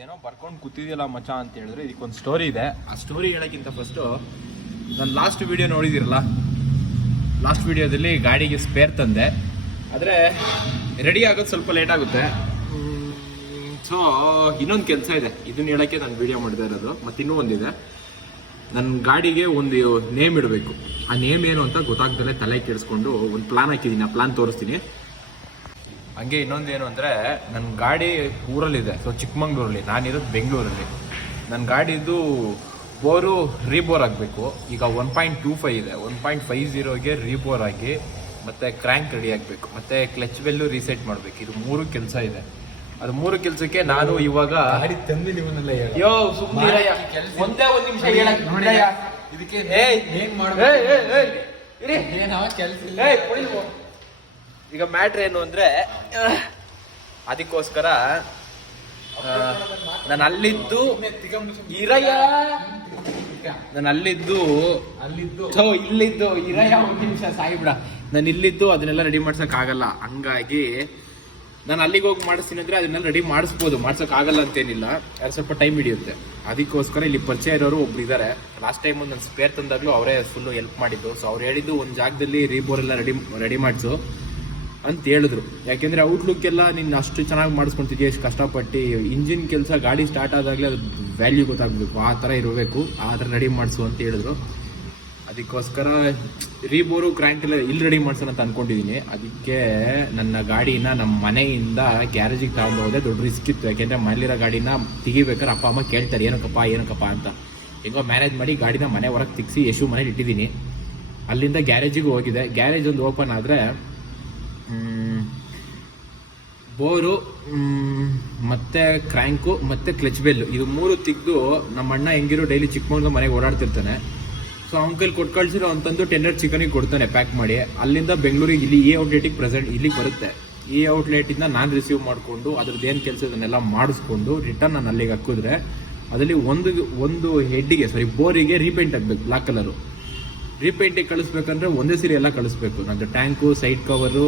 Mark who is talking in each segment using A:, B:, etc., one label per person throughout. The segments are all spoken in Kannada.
A: ಇದೇನೋ ಬರ್ಕೊಂಡು ಕೂತಿದ್ಯಲ್ಲ ಮಚ ಅಂತ ಹೇಳಿದ್ರೆ ಇದಕ್ಕೊಂದು ಸ್ಟೋರಿ ಇದೆ. ಆ ಸ್ಟೋರಿ ಹೇಳೋಕ್ಕಿಂತ ಫಸ್ಟು ನಾನು ಲಾಸ್ಟ್ ವಿಡಿಯೋ ನೋಡಿದಿರಲ್ಲ? ಲಾಸ್ಟ್ ವಿಡಿಯೋದಲ್ಲಿ ಗಾಡಿಗೆ ಸ್ಪೇರ್ ತಂದೆ. ಆದರೆ ರೆಡಿ ಆಗೋದು ಸ್ವಲ್ಪ ಲೇಟ್ ಆಗುತ್ತೆ. ಸೊ ಇನ್ನೊಂದು ಕೆಲಸ ಇದೆ. ಇದನ್ನ ಹೇಳೋಕ್ಕೆ ನಾನು ವಿಡಿಯೋ ಮಾಡ್ತಾ ಇರೋದು. ಮತ್ತೆ ಇನ್ನೂ ಒಂದಿದೆ. ನನ್ನ ಗಾಡಿಗೆ ಒಂದು ನೇಮ್ ಇಡಬೇಕು. ಆ ನೇಮ್ ಏನು ಅಂತ ಗೊತ್ತಾಗ್ದಲೇ ತಲೆ ಕೆಡಿಸ್ಕೊಂಡು ಒಂದು ಪ್ಲಾನ್ ಹಾಕಿದ್ದೀನಿ ಆ ಪ್ಲಾನ್ ತೋರಿಸ್ತೀನಿ. ಹಂಗೆ ಇನ್ನೊಂದೇನು ಅಂದರೆ ನನ್ನ ಗಾಡಿ ಊರಲ್ಲಿದೆ ಸೊ ಚಿಕ್ಕಮಂಗ್ಳೂರಲ್ಲಿ ನಾನಿರೋದು ಬೆಂಗಳೂರಲ್ಲಿ. ನನ್ನ ಗಾಡಿದು ಬೋರು ರೀಬೋರ್ ಆಗಬೇಕು. ಈಗ ಒನ್ ಪಾಯಿಂಟ್ ಟೂ ಫೈವ್ ಇದೆ ಒನ್ ಪಾಯಿಂಟ್ ಫೈವ್ ಝೀರೋಗೆ ರೀಬೋರ್ ಆಗಿ ಮತ್ತು ಕ್ರ್ಯಾಂಕ್ ರೆಡಿ ಆಗಬೇಕು ಮತ್ತು ಕ್ಲಚ್ ಬೆಲ್ಲು ರೀಸೆಟ್ ಮಾಡಬೇಕು. ಇದು ಮೂರು ಕೆಲಸ ಇದೆ. ಅದು ಮೂರು ಕೆಲಸಕ್ಕೆ ನಾನು ಇವಾಗ ಯೋ ಸುಮ್ಮನೆ ಒಂದೇ ಒಂದು ನಿಮಿಷ ಹೇಳಕ್.
B: ಇದಕ್ಕೆ ಏನ್
A: ಏಯ್,
B: ಕೆಲಸ?
A: ಈಗ ಮ್ಯಾಟ್ರ್ ಏನು ಅಂದ್ರೆ ಅದಕ್ಕೋಸ್ಕರ ನಾನು ಅಲ್ಲಿದ್ದು ಇರಯ್ಯ. ನಾನು ಅಲ್ಲಿದ್ದು
B: ಅಲ್ಲಿದ್ದು.
A: ಇಲ್ಲಿದ್ದು ಇರಯ್ಯ ಒಂದು ನಿಮಿಷ ಸಾಯಿಬಿಡ ನಾನು ಇಲ್ಲಿದ್ದು ಅದನ್ನೆಲ್ಲ ರೆಡಿ ಮಾಡ್ಸಕ್ ಆಗಲ್ಲ ಹಂಗಾಗಿ ನಾನು ಅಲ್ಲಿಗೆ ಹೋಗಿ ಮಾಡಿಸ್ತೀನಿ ಅಂದ್ರೆ ಅದನ್ನೆಲ್ಲ ರೆಡಿ ಮಾಡಿಸ್ಬೋದು. ಮಾಡ್ಸಕ್ ಆಗಲ್ಲ ಅಂತೇನಿಲ್ಲ. ಅದು ಸ್ವಲ್ಪ ಟೈಮ್ ಹಿಡಿಯುತ್ತೆ. ಅದಕ್ಕೋಸ್ಕರ ಇಲ್ಲಿ ಪರಿಚಯ ಇರೋರು ಒಬ್ರು ಇದ್ದಾರೆ ಲಾಸ್ಟ್ ಟೈಮ್ ನಾನು ಸ್ಪೇರ್ ತಂದಾಗ್ಲೂ ಅವರೇ ಫುಲ್ಲು ಹೆಲ್ಪ್ ಮಾಡಿದ್ದು. ಸೊ ಅವ್ರು ಹೇಳಿದ್ದು ಒಂದು ಜಾಗದಲ್ಲಿ ರೀಬೋರ್ ಎಲ್ಲ ರೆಡಿ ರೆಡಿ ಮಾಡಿಸು ಅಂತ ಹೇಳಿದ್ರು. ಯಾಕೆಂದ್ರೆ ಔಟ್ಲುಕ್ ಎಲ್ಲ ನೀನು ಅಷ್ಟು ಚೆನ್ನಾಗಿ ಮಾಡಿಸ್ಕೊಂತಿದ್ಯಾ ಎಷ್ಟು ಕಷ್ಟಪಟ್ಟು ಇಂಜಿನ್ ಕೆಲಸ ಗಾಡಿ ಸ್ಟಾರ್ಟ್ ಆದಾಗಲೇ ಅದು ವ್ಯಾಲ್ಯೂ ಗೊತ್ತಾಗಬೇಕು. ಆ ಥರ ಇರಬೇಕು. ಆ ಥರ ರೆಡಿ ಮಾಡಿಸು ಅಂತ ಹೇಳಿದ್ರು. ಅದಕ್ಕೋಸ್ಕರ ರೀಬೋರು ಕ್ರ್ಯಾಂಕ್ ಎಲ್ಲ ಇಲ್ಲಿ ರೆಡಿ ಮಾಡ್ಸೋಣ ಅಂತ ಅನ್ಕೊಂಡಿದ್ದೀನಿ ಅದಕ್ಕೆ ನನ್ನ ಗಾಡಿನ ನಮ್ಮ ಮನೆಯಿಂದ ಗ್ಯಾರೇಜಿಗೆ ತಗೊಂಡು ಹೋದ್ರೆ ದೊಡ್ಡ ರಿಸ್ಕ್ ಇತ್ತು. ಯಾಕೆಂದ್ರೆ ಮನೇಲಿರೋ ಗಾಡಿನ ತೆಗಿಬೇಕಾದ್ರೆ ಅಪ್ಪ, ಅಮ್ಮ ಕೇಳ್ತಾರೆ, ಏನಕ್ಕಪ್ಪ ಏನಕ್ಕಪ್ಪ ಅಂತ. ಹೆಂಗೋ ಮ್ಯಾನೇಜ್ ಮಾಡಿ ಗಾಡಿನ ಮನೆ ಹೊರಗೆ ತಿಕ್ಸಿ ಯಶು ಮನೇಲಿ ಇಟ್ಟಿದ್ದೀನಿ ಅಲ್ಲಿಂದ ಗ್ಯಾರೇಜಿಗೆ ಹೋಗಿದೆ. ಗ್ಯಾರೇಜ್ ಒಂದು ಓಪನ್ ಆದರೆ ಬೋರು ಮತ್ತೆ ಕ್ರ್ಯಾಂಕು, ಮತ್ತೆ ಕ್ಲಚ್ ಬೆಲ್ಲು. ಇದು ಮೂರು ತೆಗೆದು ನಮ್ಮ ಅಣ್ಣ ಹೆಂಗಿರೋ ಡೈಲಿ ಚಿಕ್ಕಮಂಗ್ಳೂರು ಮನೆಗೆ ಓಡಾಡ್ತಿರ್ತಾನೆ. ಸೊ ಅವ್ನ ಕೈಲಿ ಕೊಟ್ಟು ಕಳ್ಸಿರೋ ಅಂತಂದು ಟೆಂಡರ್ ಚಿಕನಿಗೆ ಕೊಡ್ತಾನೆ ಪ್ಯಾಕ್ ಮಾಡಿ. ಅಲ್ಲಿಂದ ಬೆಂಗಳೂರಿಗೆ ಇಲ್ಲಿ ಈ ಔಟ್ಲೆಟಿಗೆ ಪ್ರೆಸೆಂಟ್ ಇಲ್ಲಿಗೆ ಬರುತ್ತೆ. ಈ ಔಟ್ಲೆಟಿಂದ ನಾನು ರಿಸೀವ್ ಮಾಡಿಕೊಂಡು, ಅದ್ರದ್ದು ಏನು ಕೆಲಸ ಇದನ್ನೆಲ್ಲ ಮಾಡಿಸ್ಕೊಂಡು ರಿಟರ್ನ್ ನಾನು ಅಲ್ಲಿಗೆ ಹಾಕಿದ್ರೆ, ಅದರಲ್ಲಿ ಒಂದು ಒಂದು ಹೆಡ್ಡಿಗೆ ಸಾರಿ ಬೋರಿಗೆ ರೀಪೇಂಟ್ ಆಗಬೇಕು ಬ್ಲಾಕ್ ಕಲರು ರೀಪೇಂಟಿಗೆ ಕಳಿಸ್ಬೇಕಂದ್ರೆ ಒಂದೇ ಸೀರೆ ಎಲ್ಲ ಕಳಿಸ್ಬೇಕು. ನಂದು ಟ್ಯಾಂಕು, ಸೈಡ್ ಕವರು,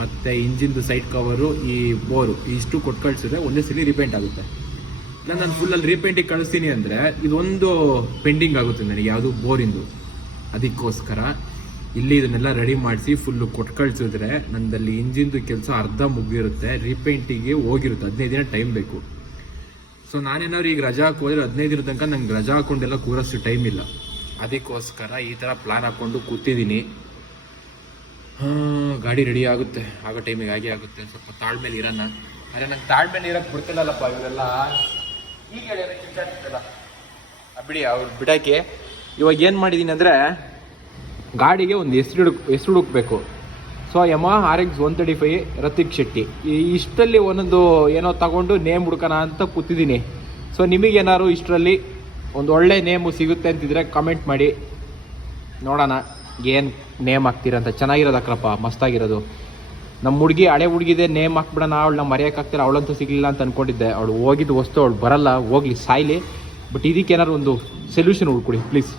A: ಮತ್ತೆ ಇಂಜಿನ್ದು ಸೈಡ್ ಕವರು, ಈ ಬೋರು, ಇಷ್ಟು ಕೊಟ್ಟು ಕಳಿಸಿದ್ರೆ ಒಂದೇ ಸೀರೆ ರೀಪೇಂಟ್ ಆಗುತ್ತೆ. ನಾನು ಫುಲ್ ಅಲ್ಲಿ ರೀಪೇಂಟಿಗೆ ಕಳಿಸ್ತೀನಿ ಅಂದ್ರೆ ಇದೊಂದು ಪೆಂಡಿಂಗ್ ಆಗುತ್ತೆ ನನಗೆ, ಯಾವುದು ಬೋರಿಂದು. ಅದಕ್ಕೋಸ್ಕರ ಇಲ್ಲಿ ಇದನ್ನೆಲ್ಲ ರೆಡಿ ಮಾಡಿಸಿ ಫುಲ್ಲು ಕೊಟ್ಟು ಕಳಿಸಿದ್ರೆ ನಂದಲ್ಲಿ ಇಂಜಿನ್ದು ಕೆಲಸ ಅರ್ಧ ಮುಗಿರುತ್ತೆ ರೀಪೇಂಟಿಗೆ ಹೋಗಿರುತ್ತೆ, ಹದಿನೈದು ದಿನ ಟೈಮ್ ಬೇಕು. ಸೊ ನಾನೇನಾದ್ರು ಈಗ ರಜಾ ಹಾಕೋದ್ರೆ ಹದಿನೈದು ದಿನ ತನಕ ನಂಗೆ ರಜಾ ಹಾಕೊಂಡೆಲ್ಲ ಕೂರಷ್ಟು ಟೈಮ್ ಇಲ್ಲ. ಅದಕ್ಕೋಸ್ಕರ ಈ ಥರ ಪ್ಲಾನ್ ಹಾಕೊಂಡು ಕೂತಿದ್ದೀನಿ. ಗಾಡಿ ರೆಡಿ ಆಗುತ್ತೆ. ಆಗೋ ಟೈಮಿಗೆ ಆಗಿ ಆಗುತ್ತೆ. ಸ್ವಲ್ಪ ತಾಳ್ಮೇಲೆ ಇರೋಣ. ಅರೆ ನಂಗೆ ತಾಳ್ಮೇಲೆ ಇರೋಕ್ಕೆ ಬಿಡ್ತಿಲ್ಲಲ್ಲಪ್ಪ ಇವರೆಲ್ಲ. ಈಗ. ಬಿಡಿ, ಅವ್ರು ಬಿಡಕ್ಕೆ. ಇವಾಗ ಏನು ಮಾಡಿದ್ದೀನಿ ಅಂದರೆ ಗಾಡಿಗೆ ಒಂದು ಹೆಸರು ಹುಡುಕ್ ಹೆಸರು ಹುಡುಕ್ಬೇಕು. So Yamaha R X one thirty five Rathik Shetty ಈ ಇಷ್ಟಲ್ಲಿ ಒಂದೊಂದು ಏನೋ ತಗೊಂಡು ನೇಮ್ ಹುಡ್ಕೋಣ ಅಂತ ಕೂತಿದ್ದೀನಿ. ಸೊ ನಿಮಗೇನಾದ್ರು ಇಷ್ಟರಲ್ಲಿ ಒಂದು ಒಳ್ಳೆ ನೇಮು ಸಿಗುತ್ತೆ ಅಂತಿದ್ರೆ ಕಮೆಂಟ್ ಮಾಡಿ. ನೋಡೋಣ, ಏನು ನೇಮ್ ಹಾಕ್ತೀರ ಅಂತ. ಚೆನ್ನಾಗಿರೋದು ಅಕ್ರಪ್ಪ, ಮಸ್ತಾಗಿರೋದು. ನಮ್ಮ ಹುಡುಗಿ ಹಳೆ ಹುಡುಗಿದೆ ನೇಮ್ ಹಾಕ್ಬಿಡೋಣ ಅವಳು ನಮ್ಮ ಮರೆಯೋಕ್ಕಾಗ್ತಿರ ಅವಳಂತೂ ಸಿಗಲಿಲ್ಲ ಅಂತ ಅನ್ಕೊಂಡಿದ್ದೆ. ಅವಳು ಹೋಗಿದ್ದು ವಸ್ತು, ಅವಳು ಬರಲ್ಲ, ಹೋಗ್ಲಿ, ಸಾಯ್ಲಿ. ಬಟ್ ಇದಕ್ಕೆ ಇದಕ್ಕೇನಾದ್ರು ಒಂದು ಸೊಲ್ಯೂಷನ್ ಹುಡ್ಕೊಡಿ ಪ್ಲೀಸ್